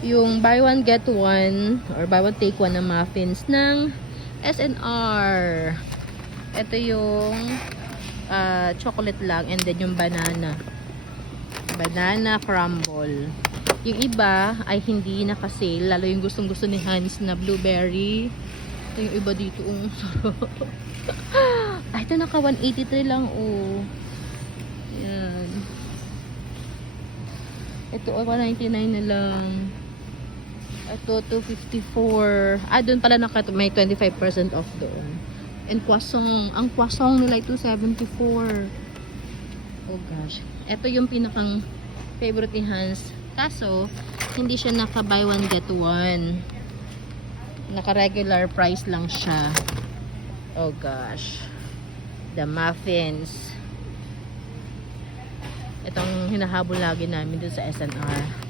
yung buy one get one or buy one take one na muffins ng SNR. Ito yung chocolate lang, and then yung banana crumble. Yung iba ay hindi naka-sale, lalo yung gustong-gusto ni Hans na blueberry. Ito yung iba dito, sarap. Ay, ito naka 183 lang, oh. Yan. Ito, 199 na lang. Ito, 254. Doon pala may 25% off doon. And croissant. Ang croissant nila ay 274. Oh gosh. Ito yung pinakang favorite ni Hans. Kaso, hindi siya naka buy one get one. Naka regular price lang siya. Oh gosh. The muffins. Itong hinahabol lagi namin dun sa SNR.